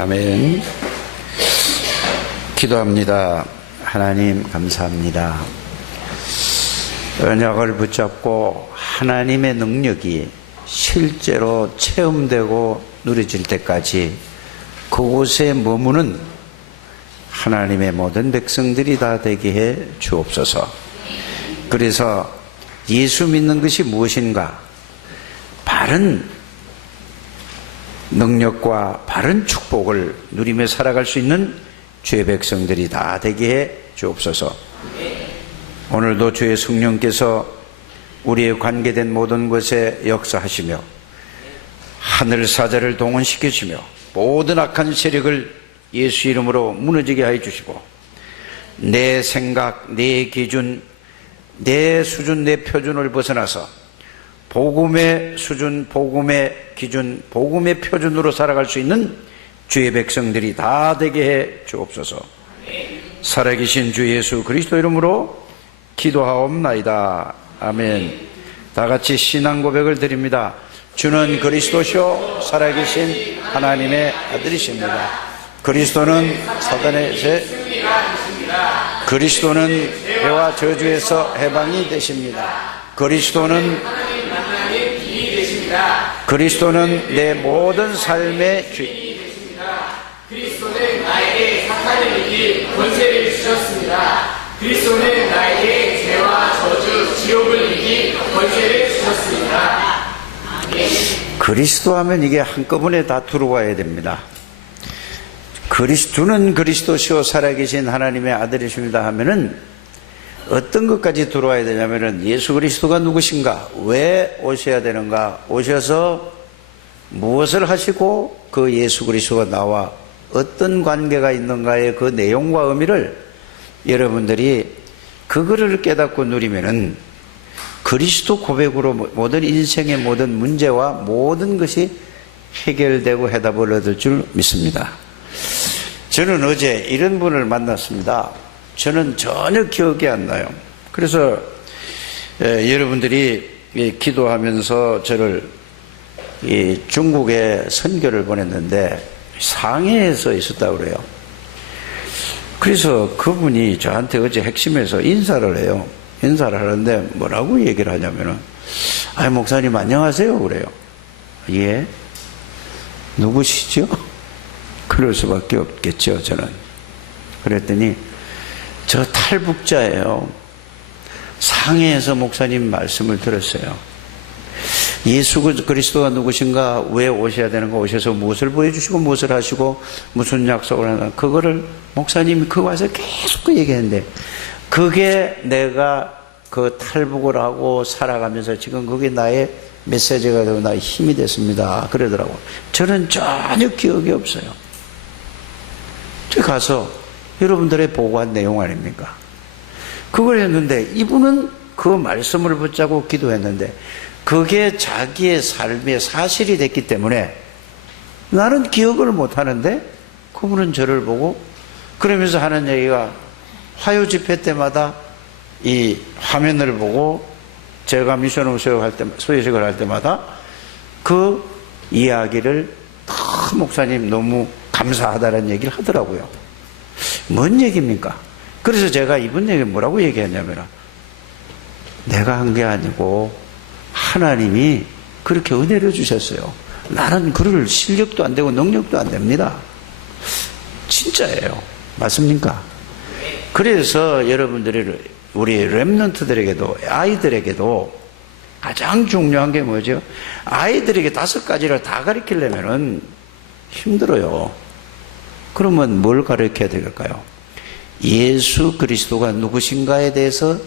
아멘. 기도합니다. 하나님 감사합니다. 언약을 붙잡고 하나님의 능력이 실제로 체험되고 누려질 때까지 그곳에 머무는 하나님의 모든 백성들이 다 되게 해 주옵소서. 그래서 예수 믿는 것이 무엇인가? 바른 능력과 바른 축복을 누리며 살아갈 수 있는 주의 백성들이 다 되게 해 주옵소서. 오늘도 주의 성령께서 우리의 관계된 모든 것에 역사하시며 하늘 사자를 동원시켜주며 모든 악한 세력을 예수 이름으로 무너지게 해 주시고 내 생각, 내 기준, 내 수준, 내 표준을 벗어나서 복음의 수준, 복음의 기준, 복음의 표준으로 살아갈 수 있는 주의 백성들이 다 되게 해 주옵소서. 살아계신 주 예수 그리스도 이름으로 기도하옵나이다. 아멘. 다 같이 신앙 고백을 드립니다. 주는 그리스도시요 살아계신 하나님의 아들이십니다. 그리스도는 사단의 제 그리스도는 죄와 저주에서 해방이 되십니다. 그리스도는 내 모든 삶의 주인. 그리스도는 나에게 사탄을 이길 권세를 주셨습니다. 그리스도는 나에게 죄와 저주, 지옥을 이길 권세를 주셨습니다. 그리스도 하면 이게 한꺼번에 다 들어와야 됩니다. 그리스도는 그리스도시요 살아계신 하나님의 아들이십니다 하면은 어떤 것까지 들어와야 되냐면은 예수 그리스도가 누구신가? 왜 오셔야 되는가? 오셔서 무엇을 하시고 그 예수 그리스도가 나와 어떤 관계가 있는가의 그 내용과 의미를 여러분들이 그거를 깨닫고 누리면은 그리스도 고백으로 모든 인생의 모든 문제와 모든 것이 해결되고 해답을 얻을 줄 믿습니다. 저는 어제 이런 분을 만났습니다. 저는 전혀 기억이 안 나요. 그래서 여러분들이 기도하면서 저를 중국에 선교를 보냈는데 상해에서 있었다고 그래요. 그래서 그분이 저한테 어제 핵심에서 인사를 해요. 인사를 하는데 뭐라고 얘기를 하냐면은 목사님 안녕하세요 그래요. 예? 누구시죠? 그럴 수밖에 없겠죠. 저는 그랬더니 저 탈북자예요. 상해에서 목사님 말씀을 들었어요. 예수 그리스도가 누구신가? 왜 오셔야 되는가? 오셔서 무엇을 보여주시고 무엇을 하시고 무슨 약속을 하나? 그거를 목사님이 그 와서 계속 그 얘기했는데 그게 내가 그 탈북을 하고 살아가면서 지금 그게 나의 메시지가 되고 나의 힘이 됐습니다. 그러더라고. 저는 전혀 기억이 없어요. 저 가서 여러분들의 보고한 내용 아닙니까? 그걸 했는데 이분은 그 말씀을 붙잡고 기도했는데 그게 자기의 삶의 사실이 됐기 때문에 나는 기억을 못하는데 그분은 저를 보고 그러면서 하는 얘기가 화요 집회 때마다 이 화면을 보고 제가 미션 소유식을 할 때마다 그 이야기를 목사님 너무 감사하다는 얘기를 하더라고요. 뭔 얘기입니까? 그래서 제가 이분 얘기 뭐라고 얘기했냐면 내가 한 게 아니고 하나님이 그렇게 은혜를 주셨어요. 나는 그럴 실력도 안 되고 능력도 안 됩니다. 진짜예요. 맞습니까? 그래서 여러분들이 우리 렘넌트들에게도 아이들에게도 가장 중요한 게 뭐죠? 아이들에게 5가지를 다 가르치려면은 힘들어요. 그러면 뭘 가르쳐야 될까요? 예수 그리스도가 누구신가에 대해서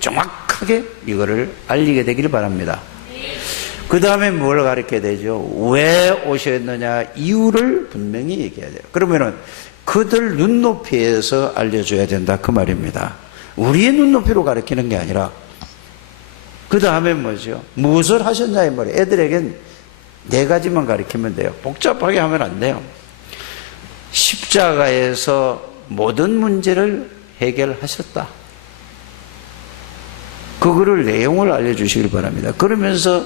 정확하게 이거를 알리게 되기를 바랍니다. 그 다음에 뭘 가르쳐야 되죠? 왜 오셨느냐 이유를 분명히 얘기해야 돼요. 그러면은 그들 눈높이에서 알려줘야 된다 그 말입니다. 우리의 눈높이로 가르치는 게 아니라 그 다음에 뭐죠? 무엇을 하셨냐 이 말이에요. 애들에겐 4가지만 가르치면 돼요. 복잡하게 하면 안 돼요. 십자가에서 모든 문제를 해결하셨다. 그거를 내용을 알려주시길 바랍니다. 그러면서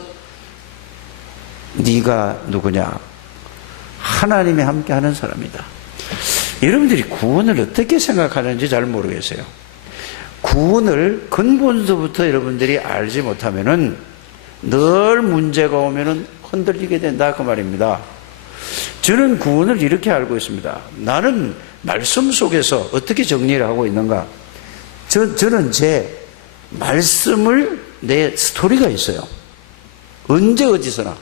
네가 누구냐? 하나님이 함께하는 사람이다. 여러분들이 구원을 어떻게 생각하는지 잘 모르겠어요. 구원을 근본서부터 여러분들이 알지 못하면은 늘 문제가 오면은 흔들리게 된다 그 말입니다. 저는 구원을 이렇게 알고 있습니다. 나는 말씀 속에서 어떻게 정리를 하고 있는가? 저는 제 말씀을 내 스토리가 있어요. 언제 어디서나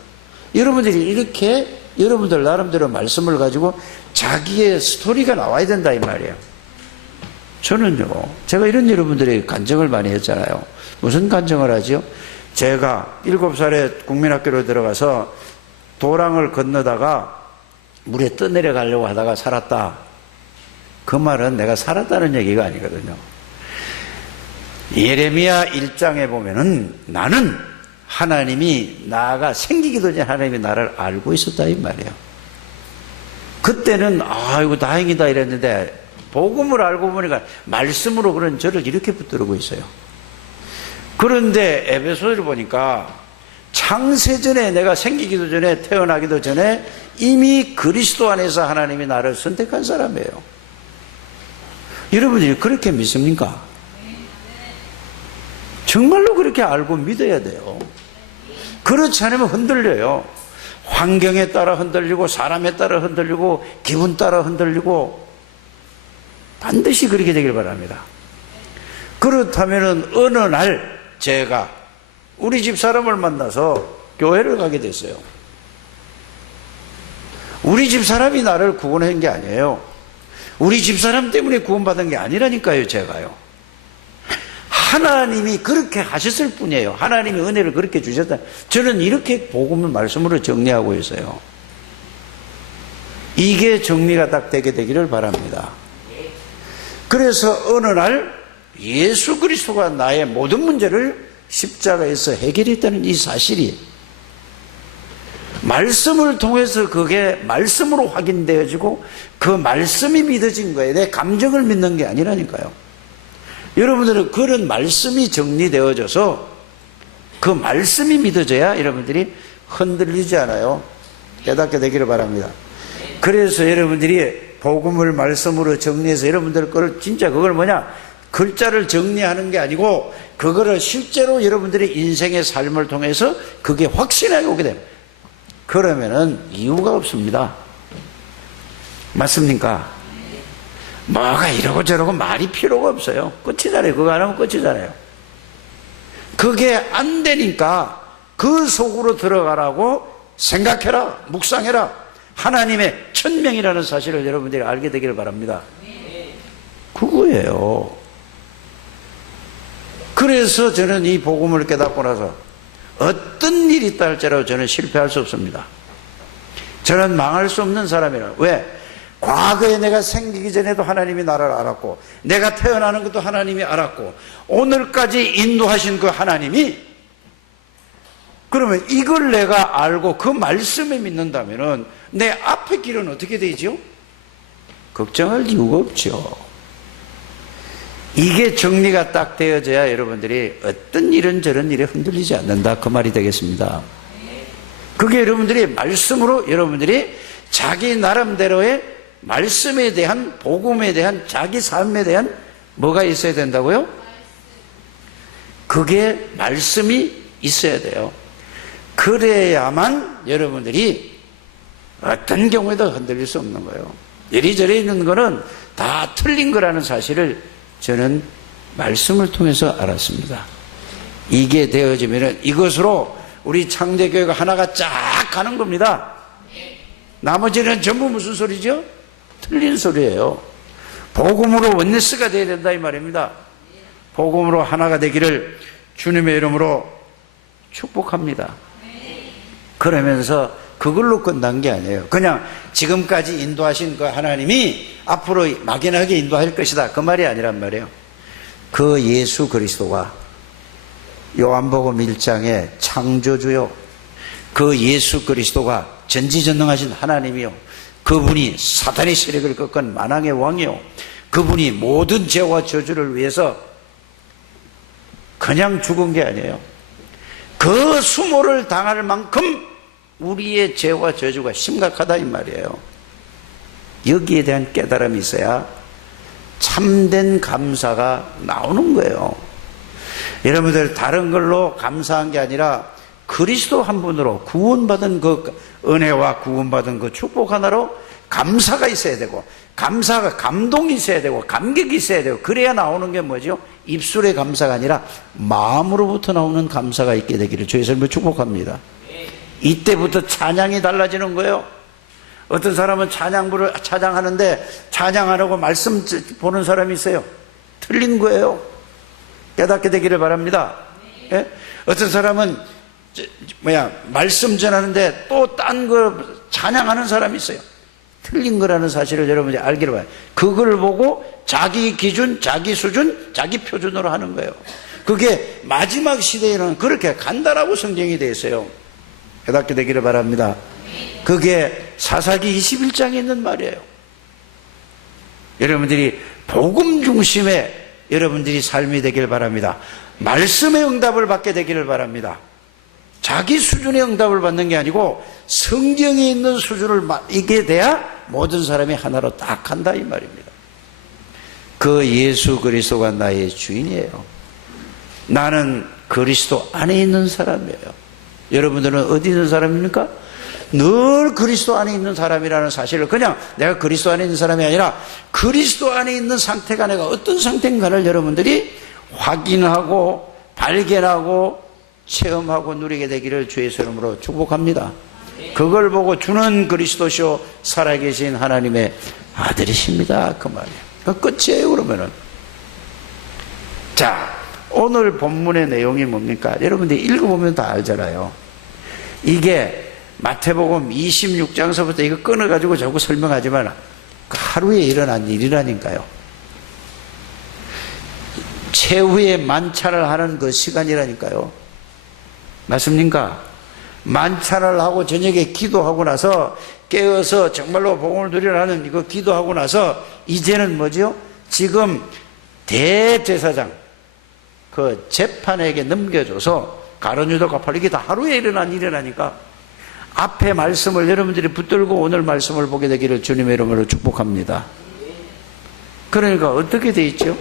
여러분들이 이렇게 여러분들 나름대로 말씀을 가지고 자기의 스토리가 나와야 된다 이 말이에요. 저는요, 제가 이런 여러분들이 간증을 많이 했잖아요. 무슨 간증을 하죠? 제가 7살에 국민학교로 들어가서 도랑을 건너다가 물에 떠내려가려고 하다가 살았다. 그 말은 내가 살았다는 얘기가 아니거든요. 예레미야 1장에 보면은 나는 하나님이 나가 생기기도 전에 하나님이 나를 알고 있었다 이 말이에요. 그때는 아이고 다행이다 이랬는데 복음을 알고 보니까 말씀으로 그런 저를 이렇게 붙들고 있어요. 그런데 에베소를 보니까 창세전에 내가 생기기도 전에 태어나기도 전에 이미 그리스도 안에서 하나님이 나를 선택한 사람이에요. 여러분들이 그렇게 믿습니까? 정말로 그렇게 알고 믿어야 돼요. 그렇지 않으면 흔들려요. 환경에 따라 흔들리고 사람에 따라 흔들리고 기분 따라 흔들리고 반드시 그렇게 되길 바랍니다. 그렇다면 어느 날 제가 우리 집 사람을 만나서 교회를 가게 됐어요. 우리 집 사람이 나를 구원한 게 아니에요. 우리 집 사람 때문에 구원받은 게 아니라니까요. 제가요. 하나님이 그렇게 하셨을 뿐이에요. 하나님이 은혜를 그렇게 주셨다. 저는 이렇게 복음을 말씀으로 정리하고 있어요. 이게 정리가 딱 되게 되기를 바랍니다. 그래서 어느 날 예수 그리스도가 나의 모든 문제를 십자가에서 해결했다는 이 사실이 말씀을 통해서 그게 말씀으로 확인되어지고 그 말씀이 믿어진 거예요. 내 감정을 믿는 게 아니라니까요. 여러분들은 그런 말씀이 정리되어져서 그 말씀이 믿어져야 여러분들이 흔들리지 않아요. 깨닫게 되기를 바랍니다. 그래서 여러분들이 복음을 말씀으로 정리해서 여러분들 걸 진짜 그걸 뭐냐? 글자를 정리하는 게 아니고 그거를 실제로 여러분들의 인생의 삶을 통해서 그게 확신하게 오게 됩니다. 그러면은 이유가 없습니다. 맞습니까? 뭐가 이러고 저러고 말이 필요가 없어요. 끝이잖아요. 그거 안 하면 끝이잖아요. 그게 안 되니까 그 속으로 들어가라고 생각해라, 묵상해라. 하나님의 천명이라는 사실을 여러분들이 알게 되기를 바랍니다. 그거예요. 그래서 저는 이 복음을 깨닫고 나서 어떤 일이 있다 할지라도 저는 실패할 수 없습니다. 저는 망할 수 없는 사람이라. 왜? 과거에 내가 생기기 전에도 하나님이 나를 알았고 내가 태어나는 것도 하나님이 알았고 오늘까지 인도하신 그 하나님이, 그러면 이걸 내가 알고 그 말씀에 믿는다면은 내 앞의 길은 어떻게 되죠? 걱정할 이유가 없죠. 이게 정리가 딱 되어져야 여러분들이 어떤 일은 저런 일에 흔들리지 않는다 그 말이 되겠습니다. 그게 여러분들이 말씀으로 여러분들이 자기 나름대로의 말씀에 대한 복음에 대한 자기 삶에 대한 뭐가 있어야 된다고요? 그게 말씀이 있어야 돼요. 그래야만 여러분들이 어떤 경우에도 흔들릴 수 없는 거예요. 이리저리 있는 거는 다 틀린 거라는 사실을 저는 말씀을 통해서 알았습니다. 이게 되어지면 이것으로 우리 창대교회가 하나가 쫙 가는 겁니다. 나머지는 전부 무슨 소리죠? 틀린 소리예요. 복음으로 원네스가 되어야 된다 이 말입니다. 복음으로 하나가 되기를 주님의 이름으로 축복합니다. 그러면서 그걸로 끝난 게 아니에요. 그냥 지금까지 인도하신 그 하나님이 앞으로 막연하게 인도할 것이다 그 말이 아니란 말이에요. 그 예수 그리스도가 요한복음 1장의 창조주요, 그 예수 그리스도가 전지전능하신 하나님이요, 그분이 사탄의 세력을 꺾은 만왕의 왕이요, 그분이 모든 죄와 저주를 위해서 그냥 죽은 게 아니에요. 그 수모를 당할 만큼 우리의 죄와 저주가 심각하다 이 말이에요. 여기에 대한 깨달음이 있어야 참된 감사가 나오는 거예요. 여러분들 다른 걸로 감사한 게 아니라 그리스도 한 분으로 구원받은 그 은혜와 구원받은 그 축복 하나로 감사가 있어야 되고, 감사가 감동이 있어야 되고, 감격이 있어야 되고, 그래야 나오는 게 뭐죠? 입술의 감사가 아니라 마음으로부터 나오는 감사가 있게 되기를 주의 이름으로 축복합니다. 이때부터 찬양이 달라지는 거예요. 어떤 사람은 찬양하는데 찬양 안 하고 말씀 보는 사람이 있어요. 틀린 거예요. 깨닫게 되기를 바랍니다. 예? 어떤 사람은 말씀 전하는데 또 딴 거 찬양하는 사람이 있어요. 틀린 거라는 사실을 여러분이 알기를 바라요. 그걸 보고 자기 기준, 자기 수준, 자기 표준으로 하는 거예요. 그게 마지막 시대에는 그렇게 간다라고 성경이 되어 있어요. 깨닫게 되기를 바랍니다. 그게 사사기 21장에 있는 말이에요. 여러분들이 복음 중심의 여러분들이 삶이 되길 바랍니다. 말씀의 응답을 받게 되기를 바랍니다. 자기 수준의 응답을 받는 게 아니고 성경에 있는 수준을 이게 돼야 모든 사람이 하나로 딱 한다 이 말입니다. 그 예수 그리스도가 나의 주인이에요. 나는 그리스도 안에 있는 사람이에요. 여러분들은 어디 있는 사람입니까? 늘 그리스도 안에 있는 사람이라는 사실을, 그냥 내가 그리스도 안에 있는 사람이 아니라 그리스도 안에 있는 상태가 내가 어떤 상태인가를 여러분들이 확인하고 발견하고 체험하고 누리게 되기를 주의 이름으로 축복합니다. 그걸 보고 주는 그리스도시요 살아계신 하나님의 아들이십니다 그 말이에요. 그 끝이에요. 그러면은 자, 오늘 본문의 내용이 뭡니까? 여러분들이 읽어보면 다 알잖아요. 이게 마태복음 26장서부터 이거 끊어가지고 자꾸 설명하지만 그 하루에 일어난 일이라니까요. 최후의 만찬을 하는 그 시간이라니까요. 맞습니까? 만찬을 하고 저녁에 기도하고 나서 깨어서 정말로 복음을 누리라는 이거 기도하고 나서 이제는 뭐죠? 지금 대제사장 그 재판에게 넘겨줘서 가룟유다가 팔리게 다 하루에 일어난 일이라니까. 앞에 말씀을 여러분들이 붙들고 오늘 말씀을 보게 되기를 주님의 이름으로 축복합니다. 그러니까 어떻게 돼 있죠?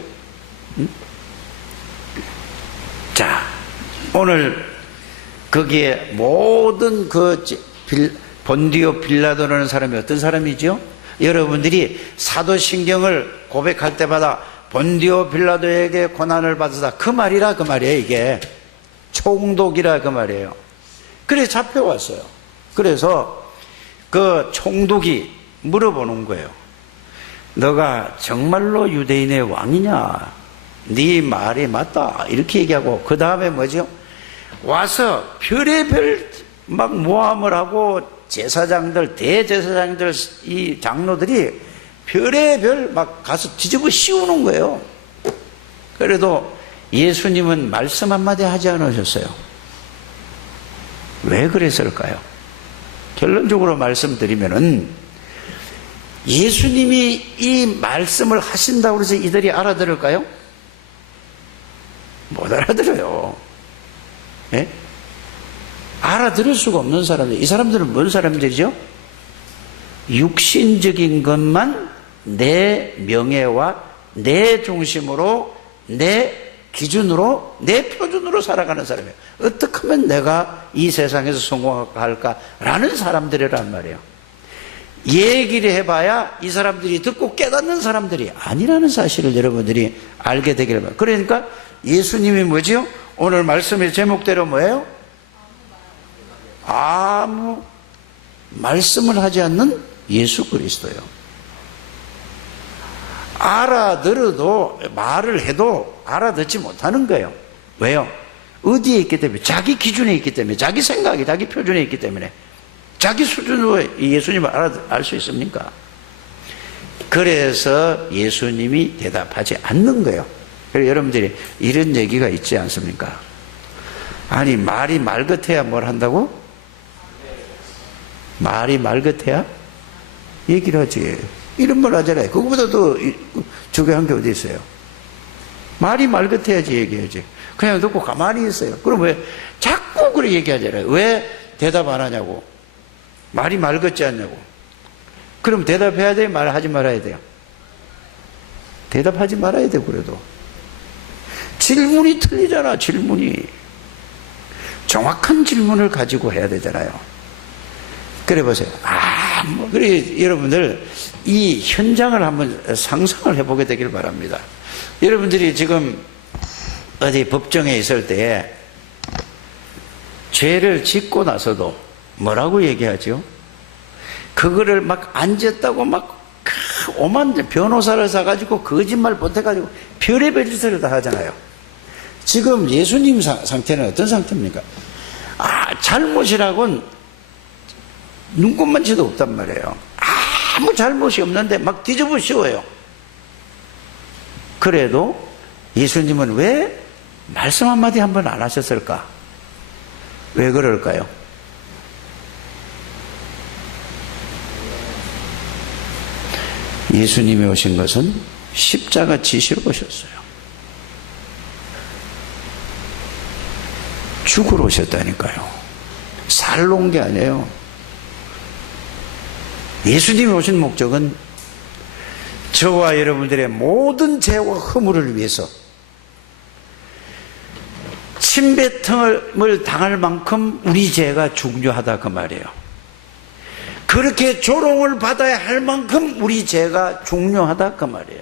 자, 오늘 거기에 모든 그 본디오 빌라도라는 사람이 어떤 사람이죠? 여러분들이 사도신경을 고백할 때마다 본디오 빌라도에게 고난을 받으다 그 말이라 그 말이에요. 이게 총독이라 그 말이에요. 그래서 잡혀왔어요. 그래서 그 총독이 물어보는 거예요. 너가 정말로 유대인의 왕이냐? 네 말이 맞다. 이렇게 얘기하고 그 다음에 뭐죠? 와서 별의별 막 모함을 하고 제사장들, 대제사장들, 이 장로들이 별의별 막 가서 뒤집어 씌우는 거예요. 그래도 예수님은 말씀 한마디 하지 않으셨어요. 왜 그랬을까요? 결론적으로 말씀드리면은 예수님이 이 말씀을 하신다고 해서 이들이 알아들을까요? 못 알아들어요. 예? 알아들을 수가 없는 사람들. 이 사람들은 뭔 사람들이죠? 육신적인 것만 내 명예와 내 중심으로 내 기준으로 내 표준으로 살아가는 사람이에요. 어떻게 하면 내가 이 세상에서 성공할까라는 사람들이란 말이에요. 얘기를 해봐야 이 사람들이 듣고 깨닫는 사람들이 아니라는 사실을 여러분들이 알게 되기를 바랍니다. 그러니까 예수님이 뭐지요? 오늘 말씀의 제목대로 뭐예요? 아무 말씀을 하지 않는 예수 그리스도예요. 알아들어도 말을 해도 알아듣지 못하는 거예요. 왜요? 어디에 있기 때문에? 자기 기준에 있기 때문에, 자기 생각이 자기 표준에 있기 때문에. 자기 수준으로 예수님을 알 수 있습니까? 그래서 예수님이 대답하지 않는 거예요. 그래서 여러분들이 이런 얘기가 있지 않습니까? 아니, 말이 말 같아야 뭘 한다고? 말이 말 같아야 얘기를 하지. 이런 말 하잖아요. 그거보다 더 중요한 게 어디 있어요? 말이 말 같아야지 얘기하지. 그냥 듣고 가만히 있어요. 그럼 왜 자꾸 그렇게 얘기하잖아요. 왜 대답 안 하냐고. 말이 말 같지 않냐고. 그럼 대답해야 돼요? 말하지 말아야 돼요? 대답하지 말아야 돼. 그래도 질문이 틀리잖아. 질문이 정확한 질문을 가지고 해야 되잖아요. 그래 보세요. 그래 여러분들 이 현장을 한번 상상을 해보게 되길 바랍니다. 여러분들이 지금 어디 법정에 있을 때에 죄를 짓고 나서도 뭐라고 얘기하죠? 그거를 막 안 졌다고 막 오만 변호사를 사가지고 거짓말 보태가지고 별의별 짓을 다 하잖아요. 지금 예수님 상태는 어떤 상태입니까? 잘못이라고는 눈꼽만치도 없단 말이에요. 아무 잘못이 없는데 막 뒤집어 씌워요. 그래도 예수님은 왜 말씀 한마디 한번 안 하셨을까? 왜 그럴까요? 예수님이 오신 것은 십자가 지시러 오셨어요. 죽으러 오셨다니까요. 살러 온 게 아니에요. 예수님이 오신 목적은 저와 여러분들의 모든 죄와 허물을 위해서 침뱉음을 당할 만큼 우리 죄가 중요하다 그 말이에요. 그렇게 조롱을 받아야 할 만큼 우리 죄가 중요하다 그 말이에요.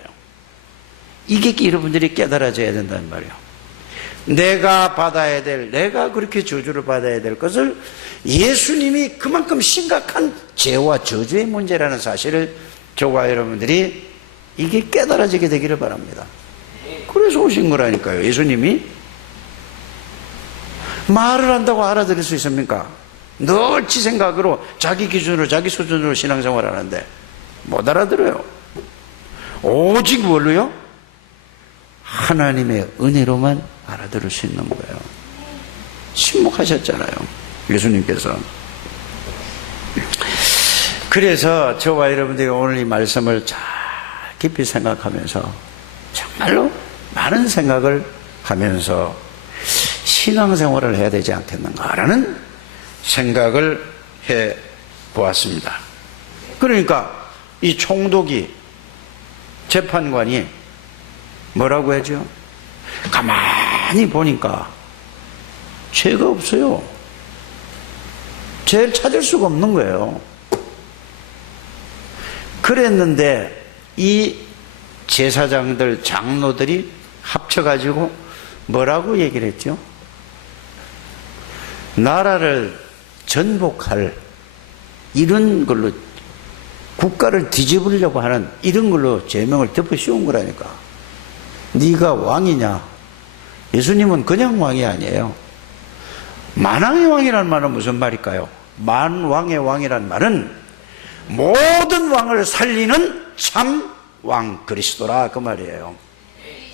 이게 여러분들이 깨달아져야 된다는 말이에요. 내가 받아야 될, 내가 그렇게 저주를 받아야 될 것을 예수님이 그만큼 심각한 죄와 저주의 문제라는 사실을 저와 여러분들이 이게 깨달아지게 되기를 바랍니다. 그래서 오신 거라니까요. 예수님이 말을 한다고 알아들을 수 있습니까? 늘 지 생각으로 자기 기준으로 자기 수준으로 신앙생활 하는데 못 알아들어요. 오직 뭘로요? 하나님의 은혜로만 알아들을 수 있는 거예요. 침묵하셨잖아요, 예수님께서. 그래서 저와 여러분들이 오늘 이 말씀을 잘 깊이 생각하면서 정말로 많은 생각을 하면서 신앙생활을 해야 되지 않겠는가라는 생각을 해 보았습니다. 그러니까 이 총독이, 재판관이 뭐라고 하죠? 가만히 보니까 죄가 없어요. 죄를 찾을 수가 없는 거예요. 그랬는데 이 제사장들, 장로들이 합쳐가지고 뭐라고 얘기를 했죠? 나라를 전복할 이런 걸로, 국가를 뒤집으려고 하는 이런 걸로 죄명을 덮어 씌운 거라니까. 네가 왕이냐? 예수님은 그냥 왕이 아니에요. 만왕의 왕이라는 말은 무슨 말일까요? 만왕의 왕이라는 말은 모든 왕을 살리는 참 왕 그리스도라 그 말이에요.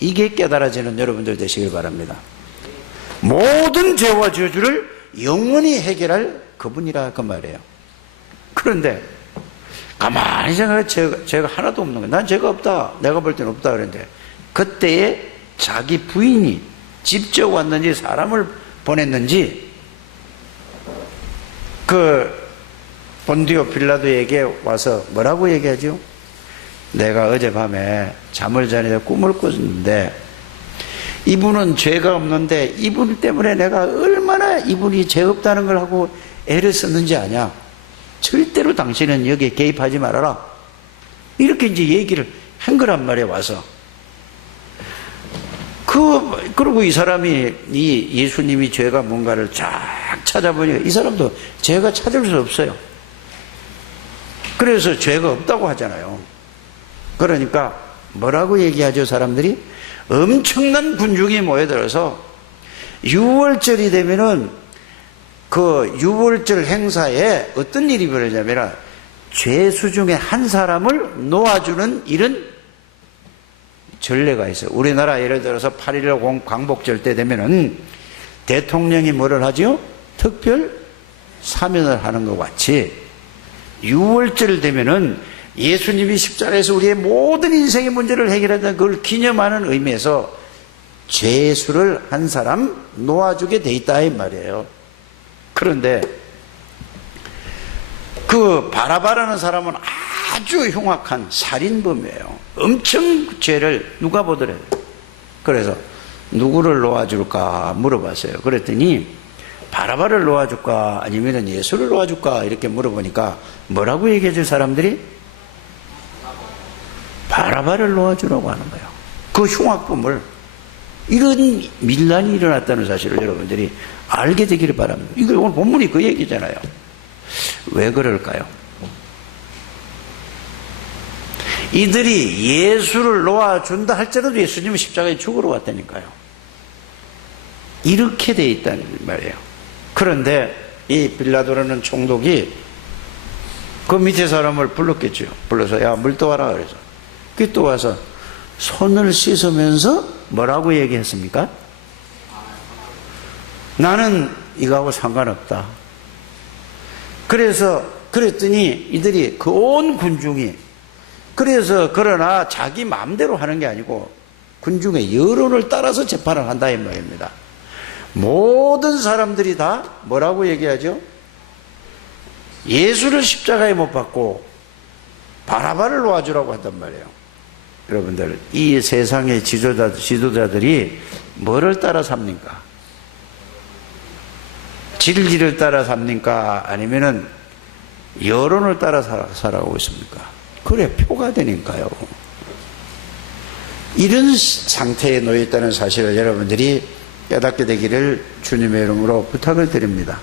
이게 깨달아지는 여러분들 되시길 바랍니다. 모든 죄와 저주를 영원히 해결할 그분이라 그 말이에요. 그런데 가만히 생각해, 죄가 하나도 없는 거예요. 난 죄가 없다, 내가 볼 때는 없다 그랬는데, 그때에 자기 부인이 직접 왔는지 사람을 보냈는지 그 본디오 빌라도에게 와서 뭐라고 얘기하죠? 내가 어젯밤에 잠을 자는데 꿈을 꿨는데 이분은 죄가 없는데 이분 때문에 내가 얼마나 이분이 죄 없다는 걸 하고 애를 썼는지 아냐? 절대로 당신은 여기에 개입하지 말아라. 이렇게 이제 얘기를 한 거란 말이에 와서. 그리고 이 사람이, 이 예수님이 죄가 뭔가를 쫙 찾아보니까 이 사람도 죄가 찾을 수 없어요. 그래서 죄가 없다고 하잖아요. 그러니까 뭐라고 얘기하죠, 사람들이? 엄청난 군중이 모여들어서 6월절이 되면은 그 6월절 행사에 어떤 일이 벌어지냐면 죄수 중에 한 사람을 놓아주는 이런 전례가 있어요. 우리나라 예를 들어서 8.15 광복절 때 되면은 대통령이 뭐를 하죠? 특별 사면을 하는 것 같이 6월절 되면은 예수님이 십자가에서 우리의 모든 인생의 문제를 해결한다는 그걸 기념하는 의미에서 죄수를 한 사람 놓아주게 돼 있다 이 말이에요. 그런데 그 바라바라는 사람은 아주 흉악한 살인범이에요. 엄청 죄를 누가 보더래요. 그래서 누구를 놓아줄까 물어봤어요. 그랬더니 바라바를 놓아줄까 아니면 예수를 놓아줄까 이렇게 물어보니까 뭐라고 얘기해줄 사람들이? 바라바를 놓아주라고 하는 거예요. 그 흉악범을. 이런 밀란이 일어났다는 사실을 여러분들이 알게 되기를 바랍니다. 이거 오늘 본문이 그 얘기잖아요. 왜 그럴까요? 이들이 예수를 놓아준다 할지라도 예수님은 십자가에 죽으러 왔다니까요. 이렇게 돼 있다는 말이에요. 그런데 이 빌라도라는 총독이 그 밑에 사람을 불렀겠죠. 불러서 야, 물 떠와라 그래서 그 또 와서 손을 씻으면서 뭐라고 얘기했습니까? 나는 이거하고 상관없다. 그랬더니 이들이 그 온 군중이 그러나 자기 마음대로 하는 게 아니고 군중의 여론을 따라서 재판을 한다 이 말입니다. 모든 사람들이 다 뭐라고 얘기하죠? 예수를 십자가에 못 박고 바라바를 놓아주라고 한단 말이에요. 여러분들, 이 세상의 지도자들이 뭐를 따라 삽니까? 진리를 따라 삽니까? 아니면은 여론을 따라 살아가고 있습니까? 그래, 표가 되니까요. 이런 상태에 놓여 있다는 사실을 여러분들이 깨닫게 되기를 주님의 이름으로 부탁을 드립니다.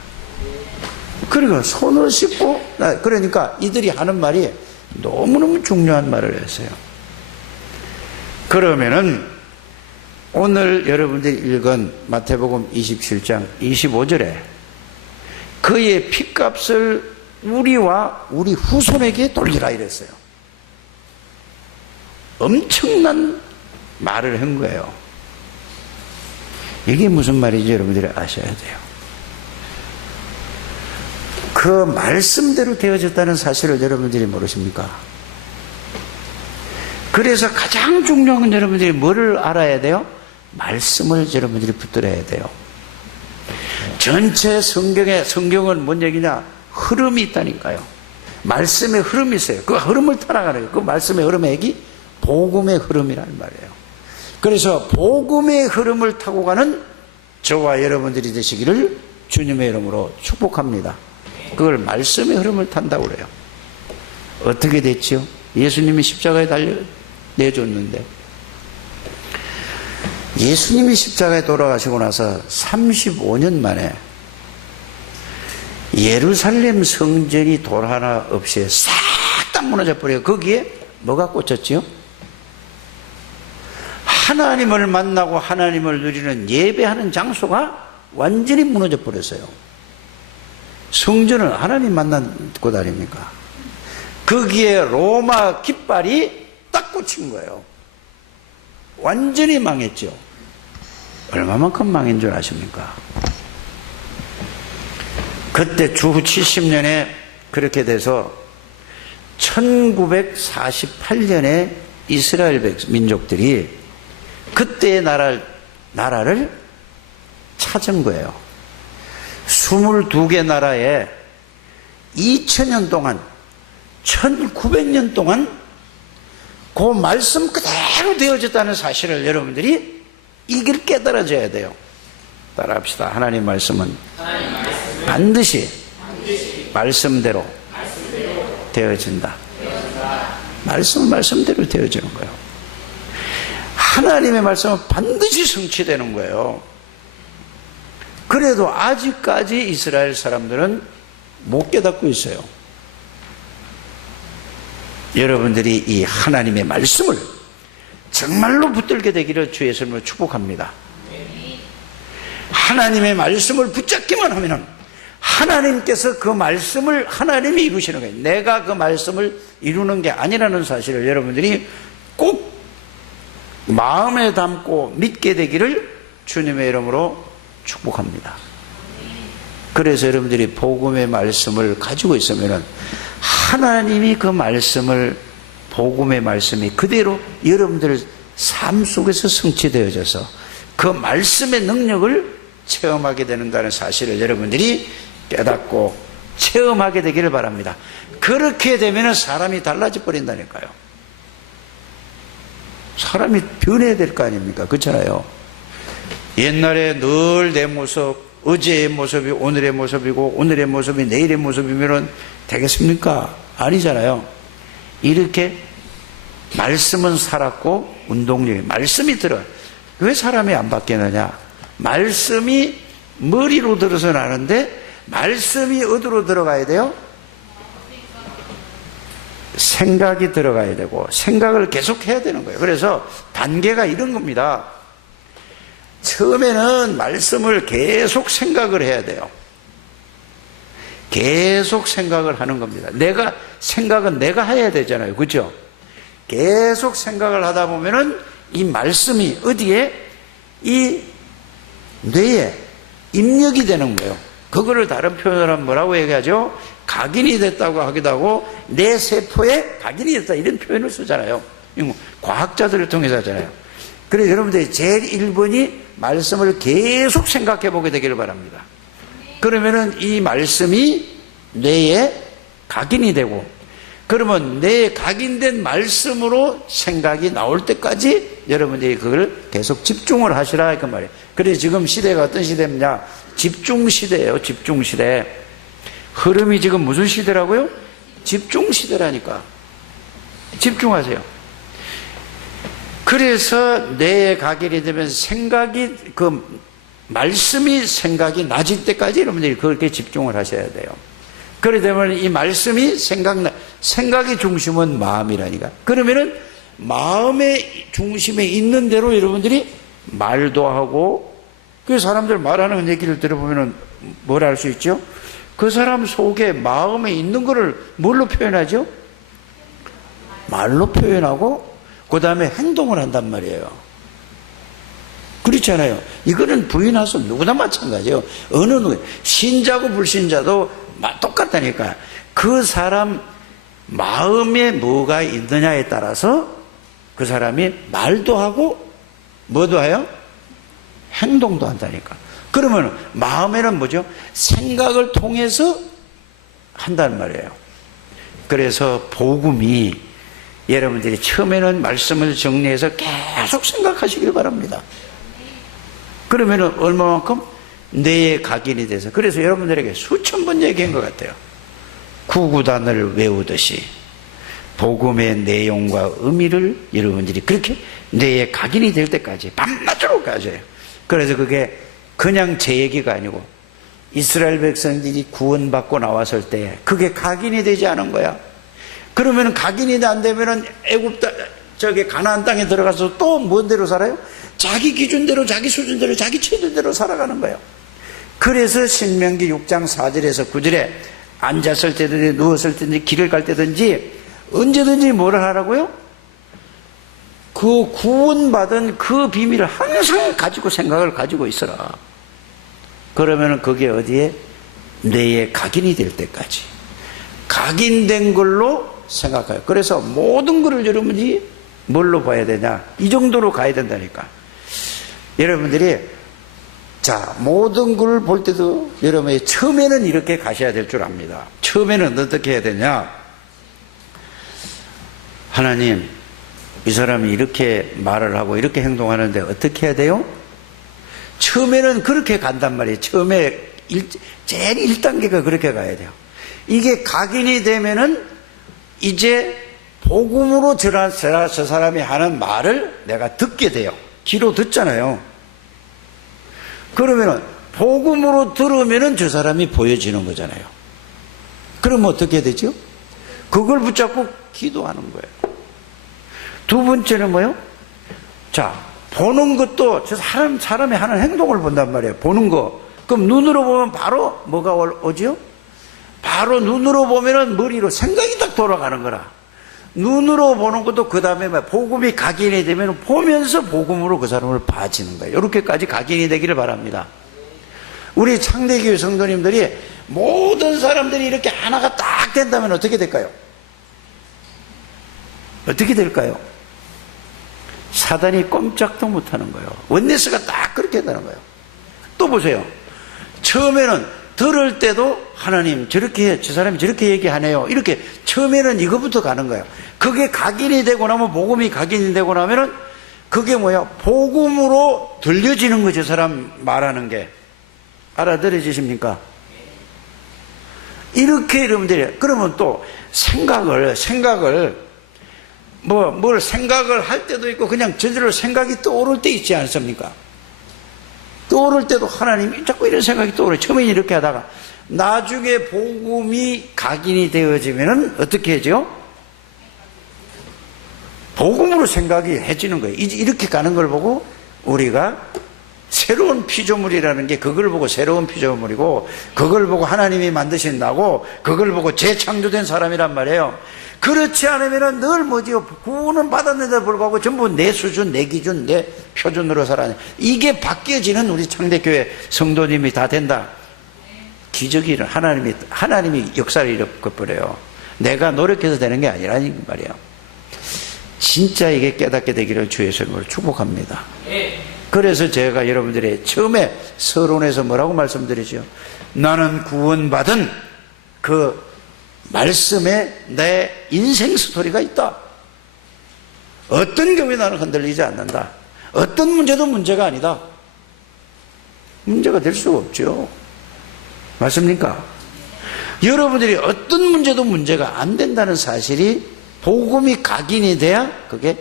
그러니까 손을 씻고, 그러니까 이들이 하는 말이 너무너무 중요한 말을 했어요. 그러면은 오늘 여러분들이 읽은 마태복음 27장 25절에 그의 핏값을 우리와 우리 후손에게 돌리라 이랬어요. 엄청난 말을 한 거예요. 이게 무슨 말인지 여러분들이 아셔야 돼요. 그 말씀대로 되어졌다는 사실을 여러분들이 모르십니까? 그래서 가장 중요한 건 여러분들이 뭐를 알아야 돼요? 말씀을 여러분들이 붙들어야 돼요. 전체 성경은 뭔 얘기냐? 흐름이 있다니까요. 말씀의 흐름이 있어요. 그 흐름을 따라가는 거예요. 그 말씀의 흐름의 얘기, 복음의 흐름이라는 말이에요. 그래서 복음의 흐름을 타고 가는 저와 여러분들이 되시기를 주님의 이름으로 축복합니다. 그걸 말씀의 흐름을 탄다고 그래요. 어떻게 됐죠? 예수님이 십자가에 내줬는데 예수님이 십자가에 돌아가시고 나서 35년 만에 예루살렘 성전이 돌 하나 없이 싹 다 무너져 버려요. 거기에 뭐가 꽂혔지요? 하나님을 만나고 하나님을 누리는 예배하는 장소가 완전히 무너져 버렸어요. 성전은 하나님 만난 곳 아닙니까? 거기에 로마 깃발이 딱 꽂힌 거예요. 완전히 망했죠. 얼마만큼 망한 줄 아십니까? 그때 주후 70년에 그렇게 돼서 1948년에 이스라엘 민족들이 그때의 나라를 찾은 거예요. 22개 나라에 2000년 동안 1900년 동안 그 말씀 그대로 되어졌다는 사실을 여러분들이 이걸 깨달아줘야 돼요. 따라합시다. 하나님 말씀은 반드시 말씀대로 되어진다. 말씀대로 되어지는 거예요. 하나님의 말씀은 반드시 성취되는 거예요. 그래도 아직까지 이스라엘 사람들은 못 깨닫고 있어요. 여러분들이 이 하나님의 말씀을 정말로 붙들게 되기를 주 예수님으로 축복합니다. 하나님의 말씀을 붙잡기만 하면은 하나님께서 그 말씀을 하나님이 이루시는 거예요. 내가 그 말씀을 이루는 게 아니라는 사실을 여러분들이 꼭 마음에 담고 믿게 되기를 주님의 이름으로 축복합니다. 그래서 여러분들이 복음의 말씀을 가지고 있으면은 하나님이 그 말씀을, 복음의 말씀이 그대로 여러분들 삶 속에서 성취되어져서 그 말씀의 능력을 체험하게 되는다는 사실을 여러분들이 깨닫고 체험하게 되기를 바랍니다. 그렇게 되면 사람이 달라져 버린다니까요. 사람이 변해야 될 거 아닙니까? 그렇잖아요. 옛날에 늘 내 모습, 어제의 모습이 오늘의 모습이고 오늘의 모습이 내일의 모습이면 되겠습니까? 아니잖아요. 이렇게 말씀은 살았고 운동력이, 말씀이 들어. 왜 사람이 안 바뀌느냐? 말씀이 머리로 들어서 나는데 말씀이 어디로 들어가야 돼요? 생각이 들어가야 되고 생각을 계속 해야 되는 거예요. 그래서 단계가 이런 겁니다. 처음에는 말씀을 계속 생각을 해야 돼요. 계속 생각을 하는 겁니다. 생각은 내가 해야 되잖아요. 그렇죠? 계속 생각을 하다 보면은 이 말씀이 어디에? 이 뇌에 입력이 되는 거예요. 그거를 다른 표현으로 하면 뭐라고 얘기하죠? 각인이 됐다고 하기도 하고 내 세포에 각인이 됐다 이런 표현을 쓰잖아요. 과학자들을 통해서 하잖아요. 그래서 여러분들이 제일 1번이 말씀을 계속 생각해 보게 되기를 바랍니다. 그러면은 이 말씀이 뇌에 각인이 되고, 그러면 뇌에 각인된 말씀으로 생각이 나올 때까지 여러분들이 그걸 계속 집중을 하시라 그 말이에요. 그래서 지금 시대가 어떤 시대냐? 집중 시대예요. 집중 시대. 흐름이 지금 무슨 시대라고요? 집중 시대라니까. 집중하세요. 그래서 뇌에 각인이 되면 말씀이 생각이 낮을 때까지 여러분들이 그렇게 집중을 하셔야 돼요. 그래 되면 이 말씀이 생각의 중심은 마음이라니까. 그러면은 마음의 중심에 있는 대로 여러분들이 말도 하고, 그 사람들 말하는 얘기를 들어보면은 뭐라 할 수 있죠? 그 사람 속에 마음에 있는 거를 뭘로 표현하죠? 말로 표현하고 그 다음에 행동을 한단 말이에요. 그렇잖아요. 이거는 부인하서 누구나 마찬가지예요. 어느 누구, 신자고 불신자도 똑같다니까. 그 사람 마음에 뭐가 있느냐에 따라서 그 사람이 말도 하고 뭐도 해요? 행동도 한다니까. 그러면 마음에는 뭐죠? 생각을 통해서 한단 말이에요. 그래서 복음이 여러분들이 처음에는 말씀을 정리해서 계속 생각하시길 바랍니다. 그러면은 얼마만큼? 뇌에 각인이 돼서. 그래서 여러분들에게 수천 번 얘기한 것 같아요. 구구단을 외우듯이 복음의 내용과 의미를 여러분들이 그렇게 뇌에 각인이 될 때까지 밤낮으로 가져요. 그래서 그게 그냥 제 얘기가 아니고 이스라엘 백성들이 구원받고 나왔을 때 그게 각인이 되지 않은 거야. 그러면 각인이 안 되면은 가나안 땅에 들어가서 또 뭔대로 살아요? 자기 기준대로, 자기 수준대로, 자기 체질대로 살아가는 거예요. 그래서 신명기 6장 4절에서 9절에 앉았을 때든지 누웠을 때든지 길을 갈 때든지 언제든지 뭐를 하라고요? 그 구원받은 그 비밀을 항상 가지고 생각을 가지고 있어라. 그러면은 그게 어디에? 뇌에 각인이 될 때까지. 각인된 걸로 생각해요. 그래서 모든 것을 여러분이 뭘로 봐야 되냐? 이 정도로 가야 된다니까. 여러분들이 모든 걸 볼 때도 여러분이 처음에는 이렇게 가셔야 될 줄 압니다. 처음에는 어떻게 해야 되냐? 하나님, 이 사람이 이렇게 말을 하고 이렇게 행동하는데 어떻게 해야 돼요? 처음에는 그렇게 간단 말이에요. 처음에 제일 1단계가 그렇게 가야 돼요. 이게 각인이 되면은 이제 복음으로 저 사람이 하는 말을 내가 듣게 돼요. 귀로 듣잖아요. 그러면은 복음으로 들으면은 저 사람이 보여지는 거잖아요. 그러면 어떻게 되죠? 그걸 붙잡고 기도하는 거예요. 두 번째는 뭐요? 보는 것도 저 사람이 하는 행동을 본단 말이에요. 보는 거. 그럼 눈으로 보면 바로 뭐가 오죠? 바로 눈으로 보면은 머리로 생각이 딱 돌아가는 거라. 눈으로 보는 것도 그 다음에 복음이 각인이 되면 보면서 복음으로 그 사람을 봐지는 거예요. 이렇게까지 각인이 되기를 바랍니다. 우리 창대교회 성도님들이 모든 사람들이 이렇게 하나가 딱 된다면 어떻게 될까요? 어떻게 될까요? 사단이 꼼짝도 못하는 거예요. 원네스가 딱 그렇게 된다는 거예요. 또 보세요. 처음에는 들을 때도 하나님 저렇게 저 사람이 저렇게 얘기하네요. 이렇게 처음에는 이거부터 가는 거예요. 그게 각인이 되고 나면 복음이 각인이 되고 나면은 그게 뭐야? 복음으로 들려지는 거죠. 사람 말하는 게. 알아들어지십니까? 이렇게 여러분들이 그러면 또 생각을 뭘 생각을 할 때도 있고 그냥 저절로 생각이 떠오를 때 있지 않습니까? 떠오를 때도 하나님이 자꾸 이런 생각이 떠오르요. 처음에 이렇게 하다가 나중에 복음이 각인이 되어지면은 어떻게 하죠? 복음으로 생각이 해지는 거예요. 이렇게 가는 걸 보고 우리가 새로운 피조물이라는 게 그걸 보고 새로운 피조물이고 그걸 보고 하나님이 만드신다고 그걸 보고 재창조된 사람이란 말이에요. 그렇지 않으면 늘 뭐지요? 구원은 받았는데도 불구하고 전부 내 수준, 내 기준, 내 표준으로 살아야 돼. 이게 바뀌어지는 우리 창대교회 성도님이 다 된다. 기적이 일어나. 하나님이 역사를 일으켜버려요. 내가 노력해서 되는 게 아니라는 말이에요. 진짜 이게 깨닫게 되기를 주의 이름으로 축복합니다. 그래서 제가 여러분들의 처음에 서론에서 뭐라고 말씀드리죠? 나는 구원받은 그 말씀에 내 인생 스토리가 있다. 어떤 경우에 나는 흔들리지 않는다. 어떤 문제도 문제가 아니다. 문제가 될 수가 없죠. 맞습니까? 여러분들이 어떤 문제도 문제가 안 된다는 사실이 복음이 각인이 돼야 그게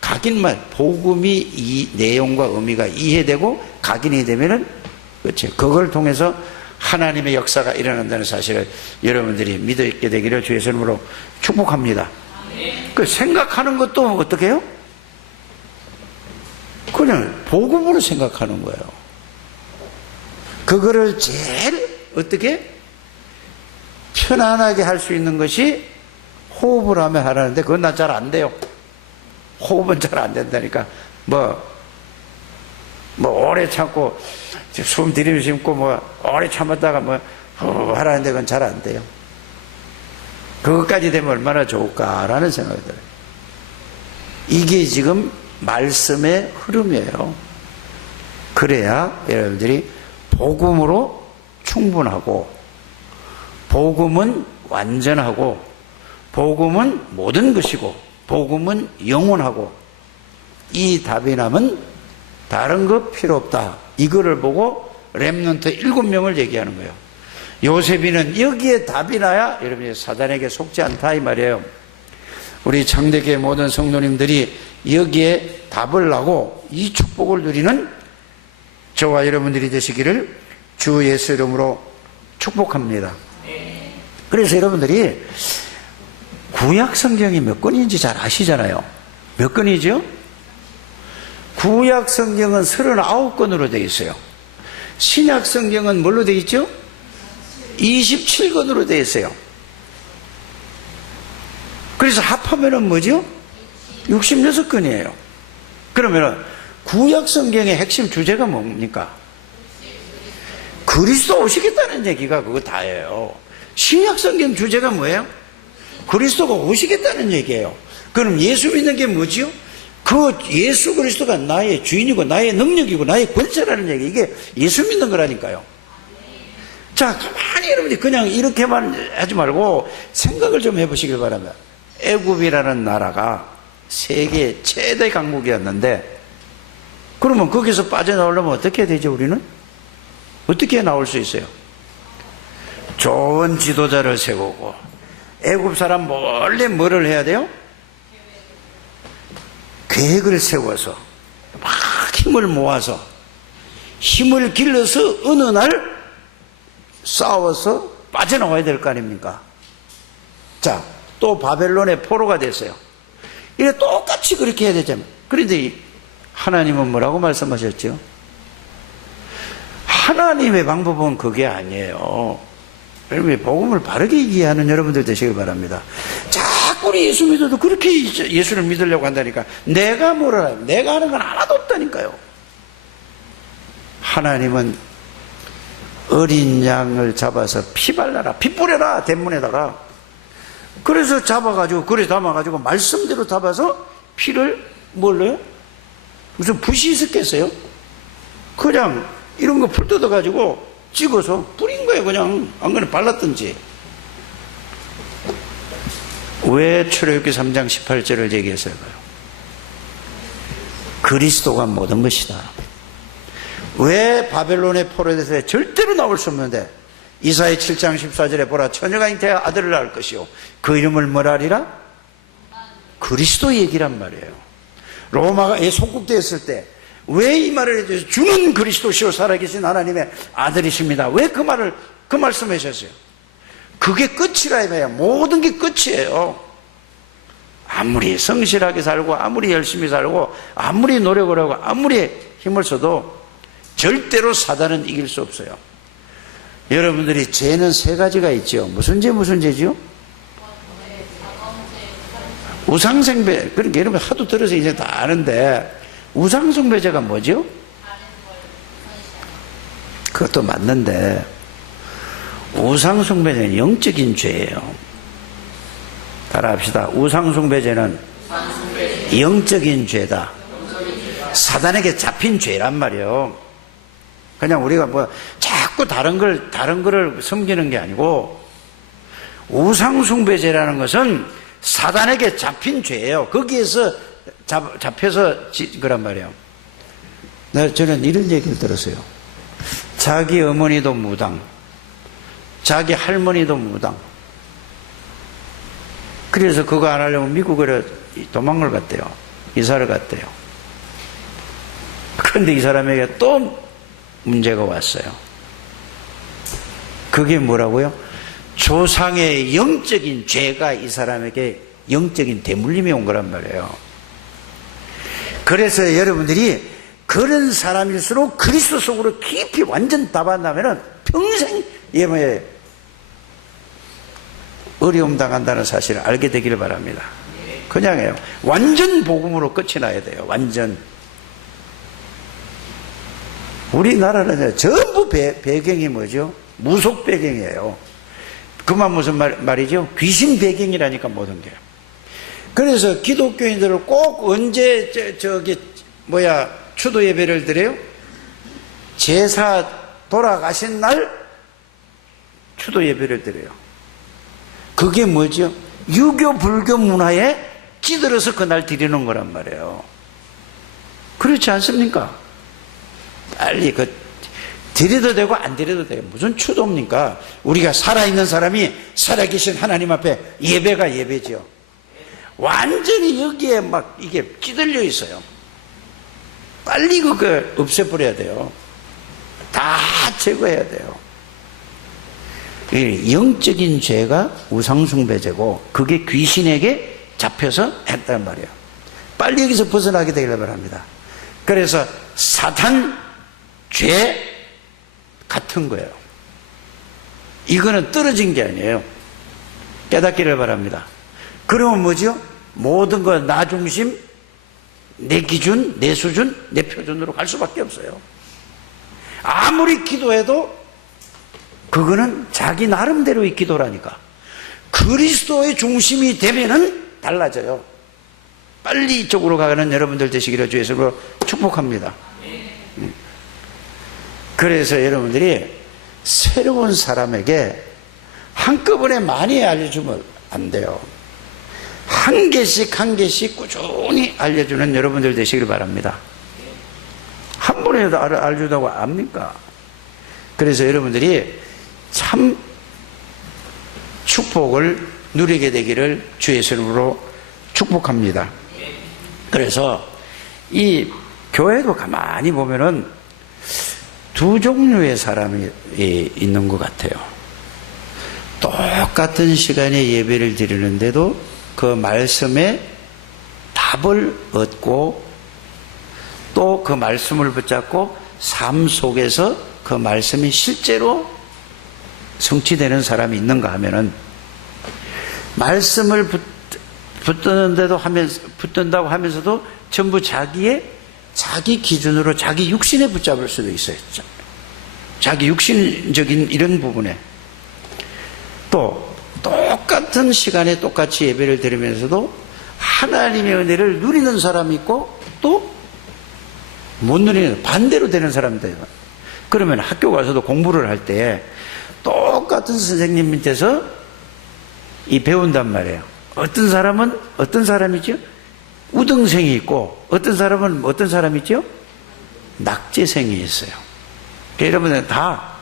각인만 복음이 이 내용과 의미가 이해되고 각인이 되면은 그렇죠. 그걸 통해서 하나님의 역사가 일어난다는 사실을 여러분들이 믿게 되기를 주의 이름으로 축복합니다. 그 생각하는 것도 어떻게 해요? 그냥 복음으로 생각하는 거예요. 그거를 제일 어떻게 편안하게 할 수 있는 것이 호흡을 하면 하라는데 그건 나 잘 안 돼요. 호흡은 잘 안 된다니까. 오래 참고 숨 들이쉬고 오래 참았다가 하라는데 그건 잘 안 돼요. 그것까지 되면 얼마나 좋을까라는 생각이 들어요. 이게 지금 말씀의 흐름이에요. 그래야 여러분들이 복음으로 충분하고 복음은 완전하고 복음은 모든 것이고 복음은 영원하고 이 답이남은 다른 거 필요 없다. 이거를 보고 렘넌트 7명을 얘기하는 거예요. 요셉이는 여기에 답이 나야 여러분이 사단에게 속지 않다 이 말이에요. 우리 창대교회 모든 성도님들이 여기에 답을 나고 이 축복을 누리는 저와 여러분들이 되시기를 주 예수 이름으로 축복합니다. 그래서 여러분들이 구약 성경이 몇 권인지 잘 아시잖아요. 몇 권이죠? 구약 성경은 39권으로 되어 있어요. 신약 성경은 뭘로 되어 있죠? 27권으로 되어 있어요. 그래서 합하면은 뭐죠? 66권이에요. 그러면은 구약 성경의 핵심 주제가 뭡니까? 그리스도 오시겠다는 얘기가 그거 다예요. 신약 성경 주제가 뭐예요? 그리스도가 오시겠다는 얘기예요. 그럼 예수 믿는 게 뭐지요? 그 예수 그리스도가 나의 주인이고 나의 능력이고 나의 권세라는 얘기. 이게 예수 믿는 거라니까요. 자, 가만히 여러분이 그냥 이렇게만 하지 말고 생각을 좀 해보시길 바랍니다. 애굽이라는 나라가 세계 최대 강국이었는데 그러면 거기서 빠져나오려면 어떻게 해야 되죠? 우리는? 어떻게 나올 수 있어요? 좋은 지도자를 세우고 애굽 사람 몰래 뭐를 해야 돼요? 계획을 세워서 막 힘을 모아서 힘을 길러서 어느 날 싸워서 빠져나와야 될 거 아닙니까? 자, 또 바벨론의 포로가 됐어요. 이래 똑같이 그렇게 해야 되잖아요. 그런데 하나님은 뭐라고 말씀하셨죠? 하나님의 방법은 그게 아니에요. 여러분, 복음을 바르게 이해하는 여러분들 되시길 바랍니다. 자꾸 예수 믿어도 그렇게 예수를 믿으려고 한다니까. 내가 뭐라 해요? 내가 하는 건 하나도 없다니까요. 하나님은 어린 양을 잡아서 피 발라라, 피 뿌려라, 대문에다가. 그래서 잡아가지고, 그래 담아가지고, 말씀대로 잡아서 피를 뭘로요? 무슨 붓이 있었겠어요? 그냥 이런 거 풀 뜯어가지고 찍어서 뿌린 거예요. 거예요. 그냥 안 그러면 발랐든지. 왜 출애굽기 3장 18절을 얘기했을까요? 그리스도가 모든 것이다. 왜 바벨론의 포로에서 절대로 나올 수 없는데 이사야 7장 14절에 보라 처녀가 잉태하여 아들을 낳을 것이요 그 이름을 뭐라 하리라? 그리스도 얘기란 말이에요. 로마가 속국되었을 때 왜 이 말을 해주세요? 주는 그리스도시요 살아계신 하나님의 아들이십니다. 왜 그 말씀하셨어요? 그게 끝이라 이거예요. 모든 게 끝이에요. 아무리 성실하게 살고 아무리 열심히 살고 아무리 노력을 하고 아무리 힘을 써도 절대로 사단은 이길 수 없어요. 여러분들이 죄는 세 가지가 있죠. 무슨 죄지요? 우상숭배. 그러니까 여러분 하도 들어서 이제 다 아는데 우상숭배죄가 뭐죠? 그것도 맞는데 우상숭배죄는 영적인 죄예요. 따라합시다. 우상숭배죄는 영적인 죄다. 사단에게 잡힌 죄란 말이에요. 그냥 우리가 뭐 자꾸 다른 거를 섬기는 게 아니고 우상숭배죄라는 것은 사단에게 잡힌 죄예요. 거기에서 잡혀서 그란 말이에요. 저는 이런 얘기를 들었어요. 자기 어머니도 무당, 자기 할머니도 무당. 그래서 그거 안 하려면 미국으로 도망을 갔대요. 이사를 갔대요. 그런데 이 사람에게 또 문제가 왔어요. 그게 뭐라고요? 조상의 영적인 죄가 이 사람에게 영적인 대물림이 온 거란 말이에요. 그래서 여러분들이 그런 사람일수록 그리스도 속으로 깊이 완전 답안다면 평생 어려움 당한다는 사실을 알게 되기를 바랍니다. 그냥 해요. 완전 복음으로 끝이 나야 돼요. 완전. 우리나라는 전부 배경이 뭐죠? 무속 배경이에요. 그만 무슨 말이죠? 귀신 배경이라니까 모든 게. 그래서 기독교인들을 꼭 언제 추도 예배를 드려요? 제사 돌아가신 날 추도 예배를 드려요. 그게 뭐죠? 유교 불교 문화에 찌들어서 그날 드리는 거란 말이에요. 그렇지 않습니까? 빨리 드려도 되고 안 드려도 돼요. 무슨 추도입니까? 우리가 살아있는 사람이 살아계신 하나님 앞에 예배가 예배죠. 완전히 여기에 막 이게 찌들려 있어요. 빨리 그거 없애버려야 돼요. 다 제거해야 돼요. 영적인 죄가 우상숭배죄고 그게 귀신에게 잡혀서 했단 말이에요. 빨리 여기서 벗어나게 되기를 바랍니다. 그래서 사탄 죄 같은 거예요. 이거는 떨어진 게 아니에요. 깨닫기를 바랍니다. 그러면 뭐죠? 모든 거 나 중심, 내 기준, 내 수준, 내 표준으로 갈 수밖에 없어요. 아무리 기도해도 그거는 자기 나름대로의 기도라니까. 그리스도의 중심이 되면은 달라져요. 빨리 이쪽으로 가는 여러분들 되시기를 주의 이름으로 축복합니다. 그래서 여러분들이 새로운 사람에게 한꺼번에 많이 알려주면 안 돼요. 한 개씩 한 개씩 꾸준히 알려주는 여러분들 되시길 바랍니다. 한 번에도 알려준다고 압니까? 그래서 여러분들이 참 축복을 누리게 되기를 주의 이름으로 축복합니다. 그래서 이 교회도 가만히 보면은 두 종류의 사람이 있는 것 같아요. 똑같은 시간에 예배를 드리는데도 그 말씀에 답을 얻고 또 그 말씀을 붙잡고 삶 속에서 그 말씀이 실제로 성취되는 사람이 있는가 하면은 말씀을 붙든다고 하면서도 전부 자기 기준으로 자기 육신에 붙잡을 수도 있어요. 자기 육신적인 이런 부분에 또 똑같은 시간에 똑같이 예배를 드리면서도 하나님의 은혜를 누리는 사람이 있고 또 못 누리는 반대로 되는 사람들. 그러면 학교 가서도 공부를 할 때 똑같은 선생님 밑에서 이 배운단 말이에요. 어떤 사람은 어떤 사람이죠? 우등생이 있고 어떤 사람은 어떤 사람이 있죠? 낙제생이 있어요. 그러니까 여러분들 다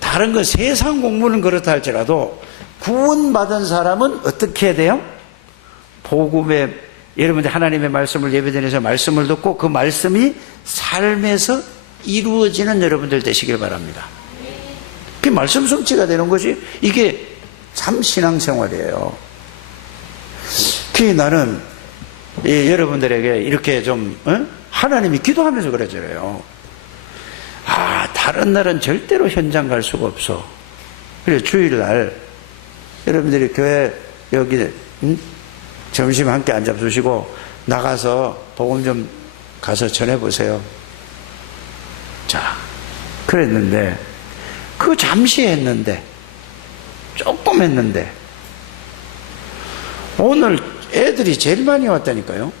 다른 건 세상 공부는 그렇다 할지라도 구원받은 사람은 어떻게 해야 돼요? 복음의 여러분들 하나님의 말씀을 예배드리면서 말씀을 듣고 그 말씀이 삶에서 이루어지는 여러분들 되시길 바랍니다. 그게 말씀 성취가 되는 것이 이게 참 신앙생활이에요. 그게 나는 여러분들에게 이렇게 좀 하나님이 기도하면서 그러잖아요. 다른 날은 절대로 현장 갈 수가 없어. 그래서 주일날 여러분들이 교회 여기 점심 함께 앉아 주시고 나가서 복음 좀 가서 전해보세요. 자, 그랬는데 그거 잠시 했는데 조금 했는데 오늘 애들이 제일 많이 왔다니까요.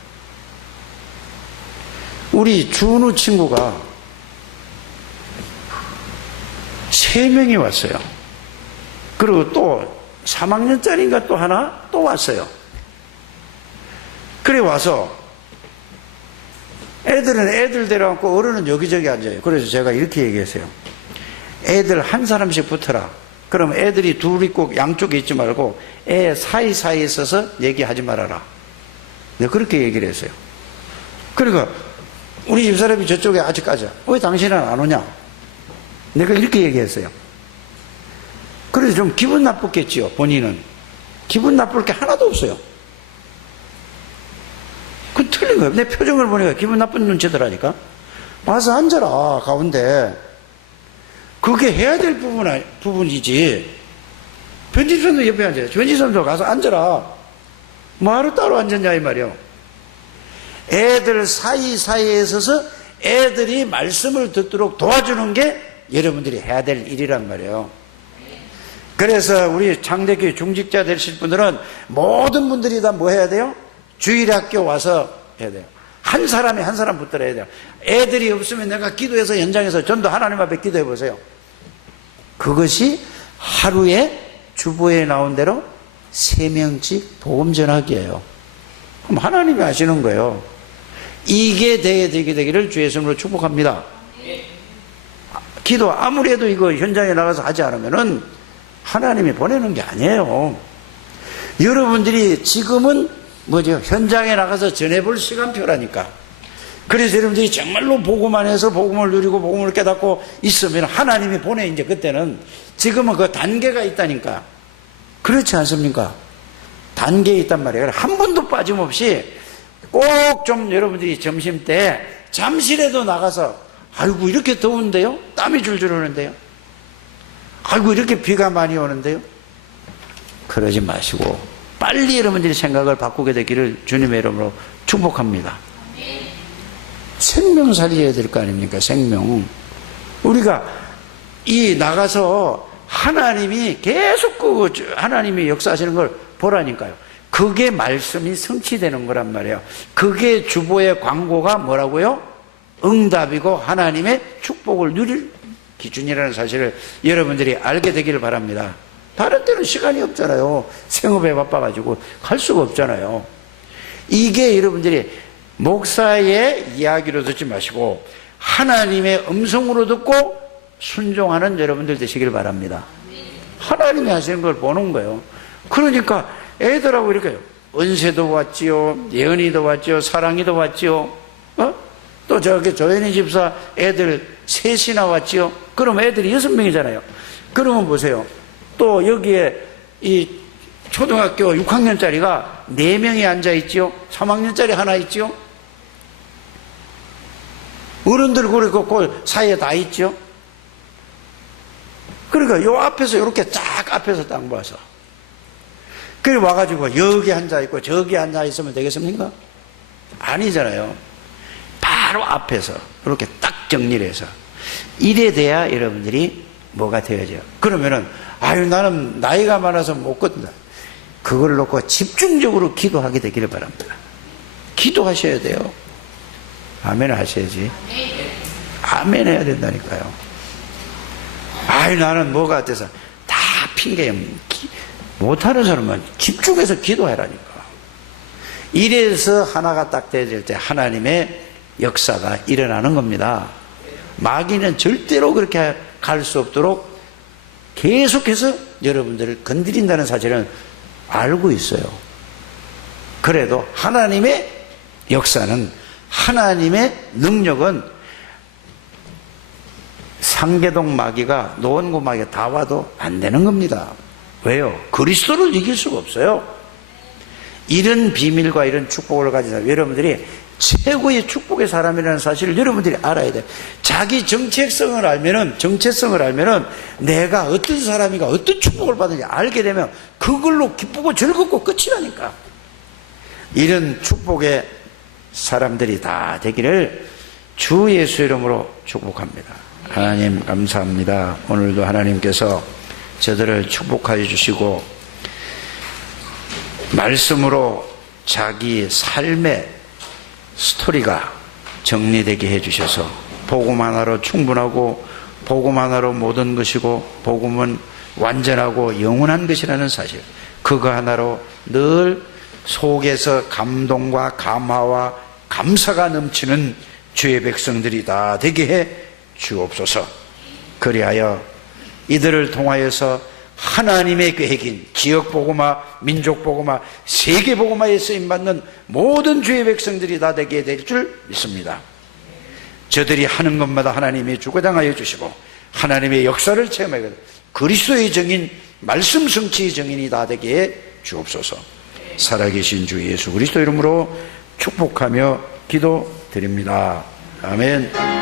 우리 준우 친구가 3명이 왔어요. 그리고 또 3학년짜리인가 또 하나 또 왔어요. 그래 와서 애들은 애들 데려왔고 어른은 여기저기 앉아요. 그래서 제가 이렇게 얘기했어요. 애들 한 사람씩 붙어라. 그럼 애들이 둘 있고 양쪽에 있지 말고 애 사이사이에 있어서 얘기하지 말아라. 내가 그렇게 얘기를 했어요. 그러니까 우리 집사람이 저쪽에 아직까지 왜 당신은 안 오냐? 내가 이렇게 얘기했어요. 그래서 좀 기분 나쁘겠지요. 본인은 기분 나쁠 게 하나도 없어요. 그건 틀린 거예요. 내 표정을 보니까 기분 나쁜 눈치더라니까. 와서 앉아라 가운데. 그게 해야 될 부분이지. 변지선도 옆에 앉아요. 변지선도 가서 앉아라. 뭐하러 따로 앉았냐 이 말이요. 애들 사이사이에 있어서 애들이 말씀을 듣도록 도와주는 게 여러분들이 해야 될 일이란 말이에요. 그래서 우리 창대교회 중직자 되실 분들은 모든 분들이 다 뭐 해야 돼요? 주일학교 와서 해야 돼요. 한 사람이 한 사람 붙들어야 해야 돼요. 애들이 없으면 내가 기도해서 현장에서 전도 하나님 앞에 기도해 보세요. 그것이 하루에 주보에 나온 대로 3명씩 복음 전하기예요. 그럼 하나님이 하시는 거예요. 이게 되기를 주의 이름으로 축복합니다. 기도 아무리 해도 이거 현장에 나가서 하지 않으면은 하나님이 보내는 게 아니에요. 여러분들이 지금은 뭐죠? 현장에 나가서 전해볼 시간표라니까. 그래서 여러분들이 정말로 복음만 해서 복음을 누리고 복음을 깨닫고 있으면 하나님이 보내. 이제 그때는 지금은 그 단계가 있다니까. 그렇지 않습니까? 단계에 있단 말이에요. 한 번도 빠짐없이 꼭 좀 여러분들이 점심 때 잠시라도 나가서 아이고 이렇게 더운데요? 땀이 줄줄 흐르는데요? 아이고 이렇게 비가 많이 오는데요? 그러지 마시고 빨리 여러분들이 생각을 바꾸게 되기를 주님의 이름으로 축복합니다. 생명 살려야 될 거 아닙니까? 생명. 우리가 이 나가서 하나님이 계속 하나님이 역사하시는 걸 보라니까요. 그게 말씀이 성취되는 거란 말이에요. 그게 주보의 광고가 뭐라고요? 응답이고 하나님의 축복을 누릴 기준이라는 사실을 여러분들이 알게 되기를 바랍니다. 다른 때는 시간이 없잖아요. 생업에 바빠가지고 갈 수가 없잖아요. 이게 여러분들이 목사의 이야기로 듣지 마시고 하나님의 음성으로 듣고 순종하는 여러분들 되시길 바랍니다. 하나님이 하시는 걸 보는 거예요. 그러니까 애들하고 이렇게 은세도 왔지요, 예언이도 왔지요, 사랑이도 왔지요, 또 저기 조현희 집사 애들 셋이나 왔지요. 그럼 애들이 6명이잖아요. 그러면 보세요. 또 여기에 이 초등학교 6학년짜리가 4명이 앉아있지요. 3학년짜리 하나 있지요. 어른들 그 사이에 다 있죠. 그러니까 요 앞에서 이렇게 쫙 앞에서 딱 모아서 그래 와가지고 여기 앉아있고 저기 앉아있으면 되겠습니까? 아니잖아요. 바로 앞에서 이렇게 딱 정리를 해서 이래 돼야 여러분들이 뭐가 되어져요. 그러면은 아유 나는 나이가 많아서 못 걷는다. 그걸 놓고 집중적으로 기도하게 되기를 바랍니다. 기도하셔야 돼요. 아멘 하셔야지. 아멘 해야 된다니까요. 아유 나는 뭐가 어때서 다 핑계 못하는 사람은 집중해서 기도하라니까. 이래서 하나가 딱 되어질 때 하나님의 역사가 일어나는 겁니다. 마귀는 절대로 그렇게 갈 수 없도록 계속해서 여러분들을 건드린다는 사실은 알고 있어요. 그래도 하나님의 역사는, 하나님의 능력은 상계동 마귀가, 노원구 마귀가 다 와도 안 되는 겁니다. 왜요? 그리스도를 이길 수가 없어요. 이런 비밀과 이런 축복을 가진 사람, 여러분들이 최고의 축복의 사람이라는 사실을 여러분들이 알아야 돼요. 자기 정체성을 알면은 내가 어떤 사람이가 어떤 축복을 받는지 알게 되면 그걸로 기쁘고 즐겁고 끝이라니까. 이런 축복의 사람들이 다 되기를 주 예수 이름으로 축복합니다. 하나님 감사합니다. 오늘도 하나님께서 저들을 축복하여 주시고 말씀으로 자기 삶의 스토리가 정리되게 해주셔서 복음 하나로 충분하고 복음 하나로 모든 것이고 복음은 완전하고 영원한 것이라는 사실, 그거 하나로 늘 속에서 감동과 감화와 감사가 넘치는 주의 백성들이 다 되게 해 주옵소서. 그리하여 이들을 통하여서 하나님의 계획인 지역복음화, 민족복음화, 세계복음화에 쓰임받는 모든 주의 백성들이 다 되게 될 줄 믿습니다. 저들이 하는 것마다 하나님이 주거당하여 주시고 하나님의 역사를 체험하게 되고 그리스도의 정인, 말씀 성취의 정인이 다 되게 해 주옵소서. 살아계신 주 예수 그리스도 이름으로 축복하며 기도드립니다. 아멘.